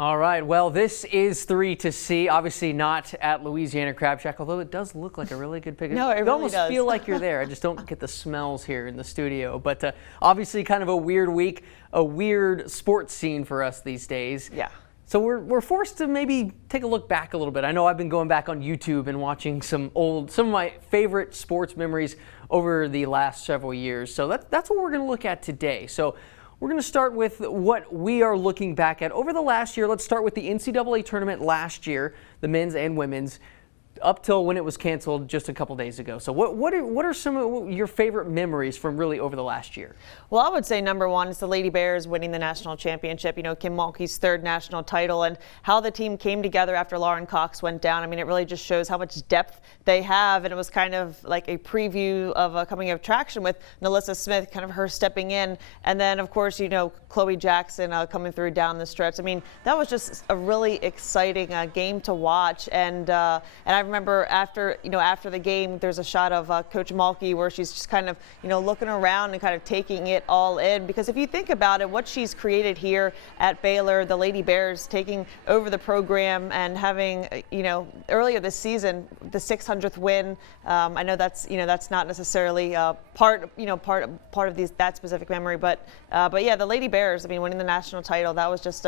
All right, well, this is 3 to see. Obviously not at Louisiana Crab Shack, although it does look like a really good picture. No, it you really almost does. feel like you're there. I just don't get the smells here in the studio. But obviously kind of a weird week, a weird sports scene for us these days. Yeah. So we're forced to maybe take a look back a little bit. I know I've been going back on YouTube and watching some of my favorite sports memories over the last several years. So that's what we're going to look at today. So we're going to start with what we are looking back at over the last year. Let's start with the NCAA tournament last year, the men's and women's, up till when it was canceled just a couple days ago. So what are some of your favorite memories from really over the last year? Well, I would say number one is the Lady Bears winning the national championship. You know, Kim Mulkey's third national title, and how the team came together after Lauren Cox went down. I mean, it really just shows how much depth they have, and it was kind of like a preview of a coming of traction with NaLyssa Smith, kind of her stepping in, and then of course, you know, Chloe Jackson coming through down the stretch. I mean, that was just a really exciting game to watch, and I remember after the game, there's a shot of Coach Mulkey where she's just kind of, you know, looking around and kind of taking it all in, because if you think about it, what she's created here at Baylor, the Lady Bears taking over the program and having, you know, earlier this season, the 600th win. I know that's not necessarily part of that specific memory, but yeah, the Lady Bears, I mean, winning the national title, that was just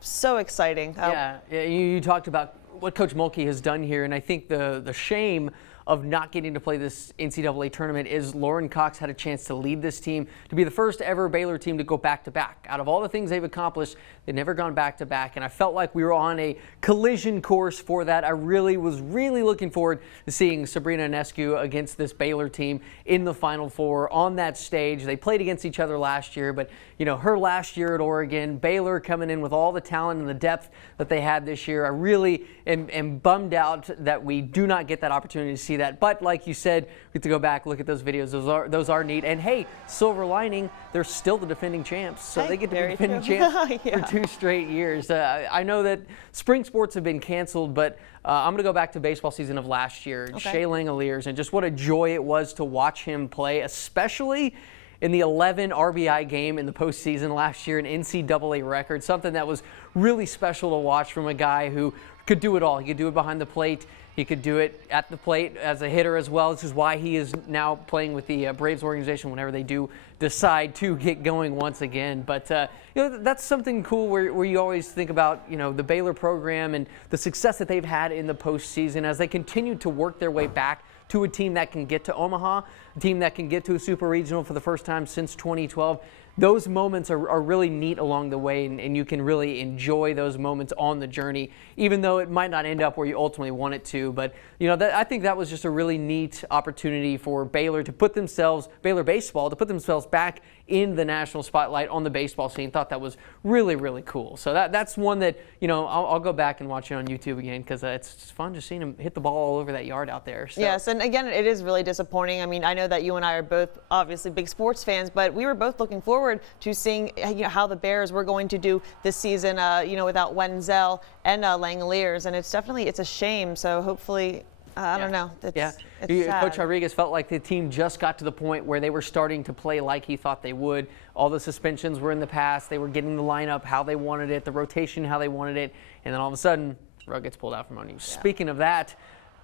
so exciting. Yeah, you talked about what Coach Mulkey has done here, and I think the shame of not getting to play this NCAA tournament is Lauren Cox had a chance to lead this team, to be the first ever Baylor team to go back-to-back. Out of all the things they've accomplished, they've never gone back-to-back, and I felt like we were on a collision course for that. I was really looking forward to seeing Sabrina Ionescu against this Baylor team in the Final Four on that stage. They played against each other last year, but you know, her last year at Oregon, Baylor coming in with all the talent and the depth that they had this year. I really am bummed out that we do not get that opportunity to see that. But like you said, we get to go back, look at those videos. Those are neat. And hey, silver lining, they're still the defending champs. So they get to be defending champs yeah. for 2 straight years. I know that spring sports have been canceled, but I'm going to go back to baseball season of last year. Okay. Shea Langoliers, and just what a joy it was to watch him play, especially in the 11 RBI game in the postseason last year, an NCAA record, something that was really special to watch from a guy who could do it all. He could do it behind the plate. He could do it at the plate as a hitter as well. This is why he is now playing with the Braves organization whenever they do decide to get going once again. But you know, that's something cool where you always think about, you know, the Baylor program and the success that they've had in the postseason as they continue to work their way back to a team that can get to Omaha, a team that can get to a super regional for the first time since 2012. Those moments are really neat along the way, and you can really enjoy those moments on the journey, even though it might not end up where you ultimately want it to. But you know, I think that was just a really neat opportunity for Baylor to put themselves, Baylor baseball, to put themselves back in the national spotlight on the baseball scene. Thought that was really, really cool. So that's one that, you know, I'll go back and watch it on YouTube again, because it's fun just seeing him hit the ball all over that yard out there. So. Yes, and again, it is really disappointing. I mean, I know that you and I are both obviously big sports fans, but we were both looking forward to seeing, you know, how the Bears were going to do this season, you know, without Wenzel and Langoliers, and it's a shame. So hopefully, I don't know. It's sad. Coach Rodriguez felt like the team just got to the point where they were starting to play like he thought they would. All the suspensions were in the past. They were getting the lineup how they wanted it, the rotation how they wanted it, and then all of a sudden, the rug gets pulled out from under you. Yeah. Speaking of that,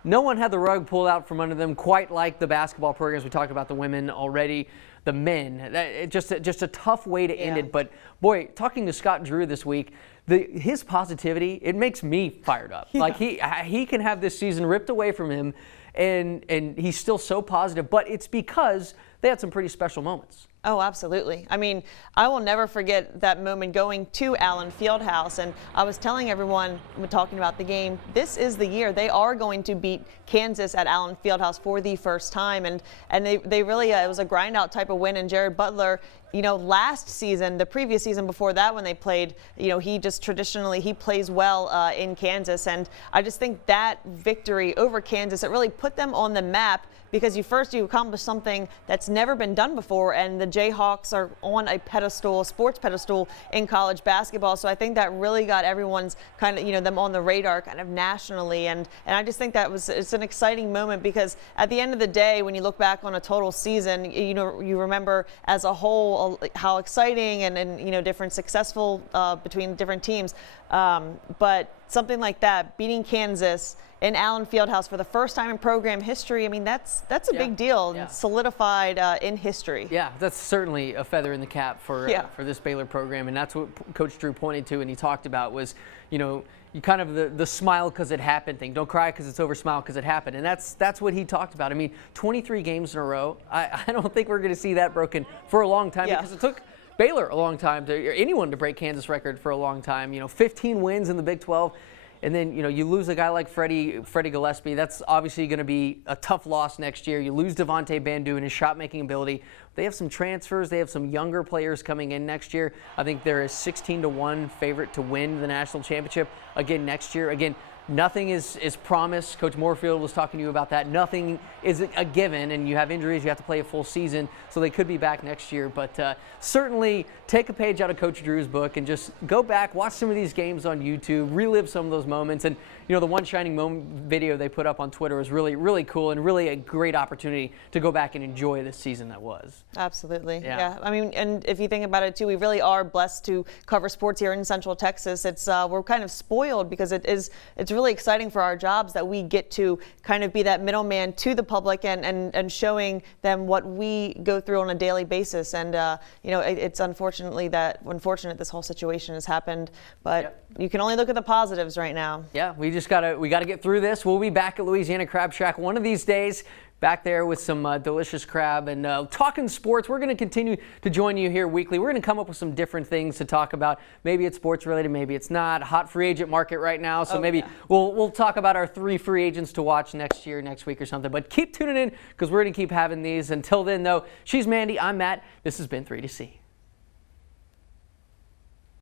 no one had the rug pulled out from under them quite like the basketball programs. We talked about the women already. The men, just a tough way to end it. But boy, talking to Scott Drew this week, his positivity, it makes me fired up. Yeah. Like he can have this season ripped away from him, and he's still so positive. But it's because they had some pretty special moments. Oh, absolutely. I mean, I will never forget that moment going to Allen Fieldhouse, and I was telling everyone when talking about the game, this is the year they are going to beat Kansas at Allen Fieldhouse for the first time, and they really it was a grind out type of win. And Jared Butler, you know, last season, the previous season before that when they played, you know, he just traditionally he plays well in Kansas, and I just think that victory over Kansas, it really put them on the map, because you accomplish something that's never been done before, and the Jayhawks are on a pedestal, a sports pedestal in college basketball. So I think that really got everyone's kind of, them on the radar kind of nationally. And I just think it's an exciting moment because at the end of the day, when you look back on a total season, you remember as a whole how exciting and different successful between different teams. But something like that, beating Kansas in Allen Fieldhouse for the first time in program history, I mean, that's a big deal, solidified in history. Yeah, that's certainly a feather in the cap for this Baylor program, and that's what Coach Drew pointed to and he talked about was, you kind of the smile because it happened thing. Don't cry because it's over, smile because it happened. And that's what he talked about. I mean, 23 games in a row. I don't think we're going to see that broken for a long time because it took Baylor a long time or anyone to break Kansas record for a long time. 15 wins in the Big 12. And then, you lose a guy like Freddie Gillespie. That's obviously going to be a tough loss next year. You lose Devontae Bandu and his shot-making ability. They have some transfers. They have some younger players coming in next year. I think they're a 16-1 favorite to win the national championship again next year. Again, nothing is promised. Coach Moorfield was talking to you about that. Nothing is a given, and you have injuries. You have to play a full season, so they could be back next year. But certainly take a page out of Coach Drew's book and just go back, watch some of these games on YouTube, relive some of those moments. And, the One Shining Moment video they put up on Twitter was really, really cool and really a great opportunity to go back and enjoy this season that was. Absolutely. Yeah. I mean, and if you think about it, too, we really are blessed to cover sports here in Central Texas. We're kind of spoiled because it's really exciting for our jobs that we get to kind of be that middleman to the public and showing them what we go through on a daily basis. And, it's unfortunate this whole situation has happened, but you can only look at the positives right now. Yeah, we got to get through this. We'll be back at Louisiana Crab Shack one of these days. Back there with some delicious crab and talking sports. We're going to continue to join you here weekly. We're going to come up with some different things to talk about. Maybe it's sports related, maybe it's not. Hot free agent market right now, so we'll talk about our 3 free agents to watch next week or something. But keep tuning in because we're going to keep having these. Until then, though, she's Mandy, I'm Matt. This has been 3 to C.